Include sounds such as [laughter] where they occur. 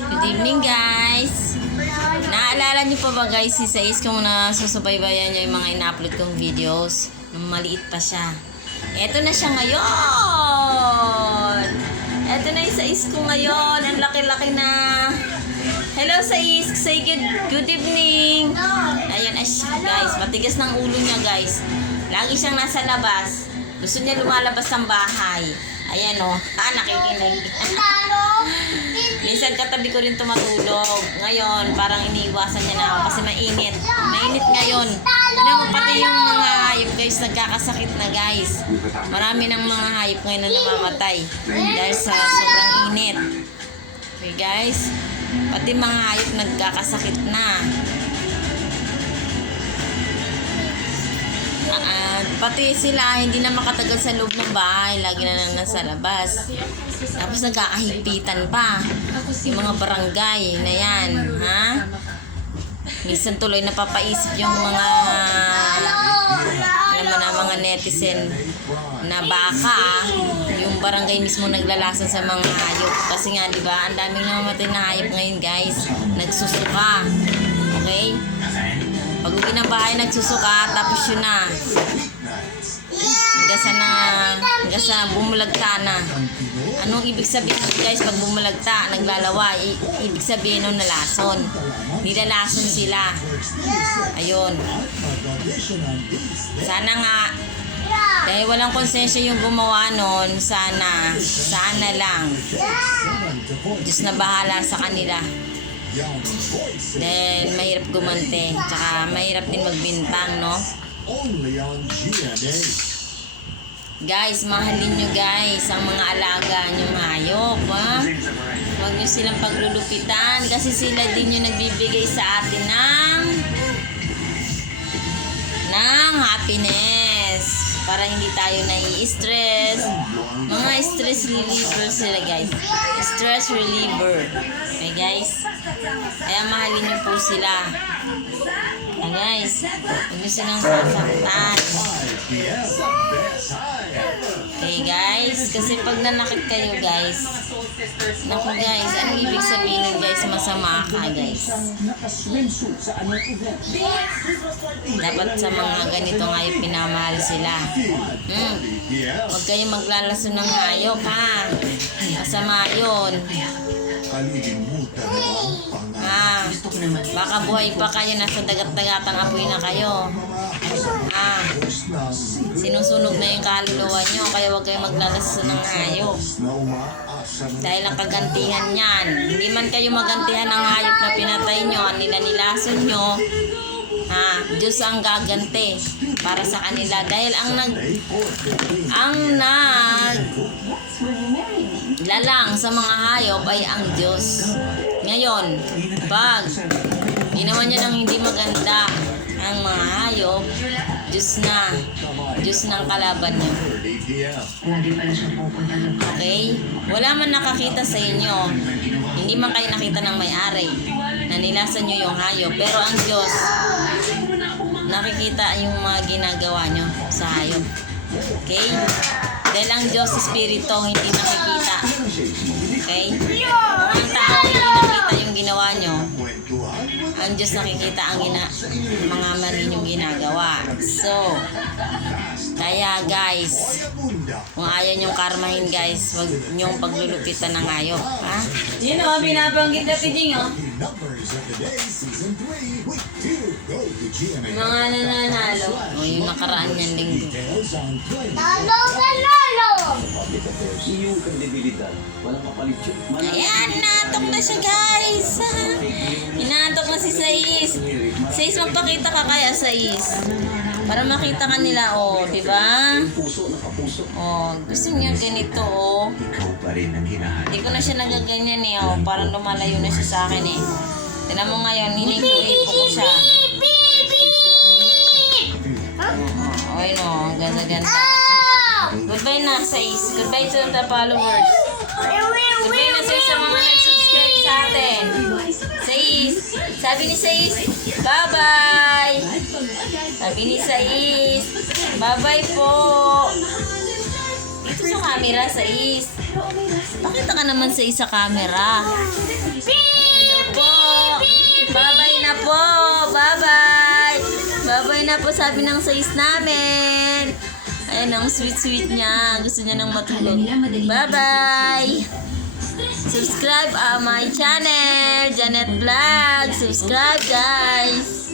Good evening guys. Naalala niyo pa ba guys si Sais kung nasusubaybayan niyo yung mga ina-upload kong videos nung maliit pa siya. Eto na siya ngayon. Eto na yung Sais ko ngayon. Ang laki-laki na. Hello Sais. Say good, good evening. Ayan ay guys. Matigas ng ulo niya guys. Lagi siyang nasa labas. Gusto niya lumalabas ng bahay. Ayan o. Oh. Ah, nakikinig. [laughs] Minsan katabi ko rin tumatulog. Ngayon, parang iniiwasan niya na ako kasi mainit. Mainit ngayon. Tignan mo pati yung mga hayop guys, nagkakasakit na guys. Marami ng mga hayop ngayon na namamatay dahil sa sobrang init. Okay guys, pati mga hayop nagkakasakit na. Ah, pati sila hindi na makatagal sa loob ng bahay, lagi na lang nasa labas. Tapos nagkakahigpitan pa. Yung mga barangay na yan, ha? Minsan tuloy napapaisip yung mga alam mo na mga netizen na baka yung barangay mismo naglalason sa mga hayop kasi nga di ba ang daming namamatay na hayop ngayon guys nagsusuka okay pag uwi ng bahay nagsusuka tapos yun na hanggang sa na hanggang sa bumulagta na anong ibig sabihin guys pag bumulagta naglalawa i- ibig sabihin nun nalason nilalason sila ayun sana nga dahil walang konsensya yung gumawa nun sana sana lang Diyos na bahala sa kanila Then, mahirap gumante. Tsaka, mahirap din magbintang, no? Only on GMA. Guys, mahalin nyo guys ang mga alaga nyong hayop, ha? Huwag nyo silang paglulupitan kasi sila din yung nagbibigay sa atin ng ng happiness para hindi tayo nai-stress. Mga stress reliever sila guys. Stress reliever. Okay guys? Kaya mahalin nyo po sila. Guys, huwag nyo silang sasaktan. 5 p.m. Best time ever. Okay guys, kasi pag nanakit kayo guys, naku guys, ano ibig sabihin guys, masama ka guys. Dapat sa mga ganito nga yung pinamahal sila. Hmm. Huwag kayong maglalason ng hayop ha. Masama yun. Kalilimutan mo ang Pangalan. Baka buhay pa kayo, nasa dagat-dagatang apoy na kayo. Ng Sinusunog na yung kaluluwa nyo, kaya huwag kayong maglalason ng hayop. Dahil ang kagantihan niyan, hindi man kayo magantihan ng hayop na pinatay nyo, ang nilanilason nyo, ha, Diyos ang gaganti para sa kanila. Dahil ang nag, ang nag, lalang sa mga hayop ay ang Diyos. Ngayon, pag ginawa niya ng hindi maganda ang mga hayop, Diyos na, Diyos ng kalaban niyo. 30 p.m. Okay? Wala man nakakita sa inyo. Hindi man kayo nakita ng may-ari na nilasan nyo yung hayop. Pero ang Diyos, nakikita yung mga ginagawa nyo sa hayop. Okay? Dahil ang Diyos, Espiritu, hindi nakikita. Okay? Ang tao hindi nakita yung ginawa nyo, ang Diyos nakikita ang gina, mga mali yung ginagawa. So, kaya guys, kung ayaw niyong karmahin guys, huwag niyong paglulupitan ng hayop. Ha? Yun o, binabanggit na Piding o. The numbers of the day, season 3, week 2. Go to GMA. Mga nananalo. O yung nakaraan niyang linggo. Details on play. Iyong kredibilidad, walang kapalit yun. Manang- Ayan, inaantok na siya guys. Inaantok na si Sais. Sais, magpakita ka kaya Sais. Para makita ka nila, oh, di ba? Oh, gusto niya ganito, oh. Ikaw pa rin ang hinahanap. Hindi ko na siya nagaganyan eh, oh. Parang lumalayo na siya sa akin eh. Tignan mo ngayon, hinipo-hipo ko siya. Oh, oh, ayun oh, ganda-ganda. Na, Sais. Goodbye to the followers. Goodbye na, Sais, sa mga nag-subscribe sa atin. Sais. Sabi ni Sais, bye-bye. Sabi ni Sais, bye-bye po. Dito sa camera, Sais. Pakita ka naman sa isa camera. Hello po. Bye-bye na po. Bye-bye. Bye-bye na po sabi ng sais namin. Ayan ang sweet-sweet niya. Gusto niya nang matulog. Bye-bye. Subscribe uh, my channel, Janet Vlog. Subscribe guys.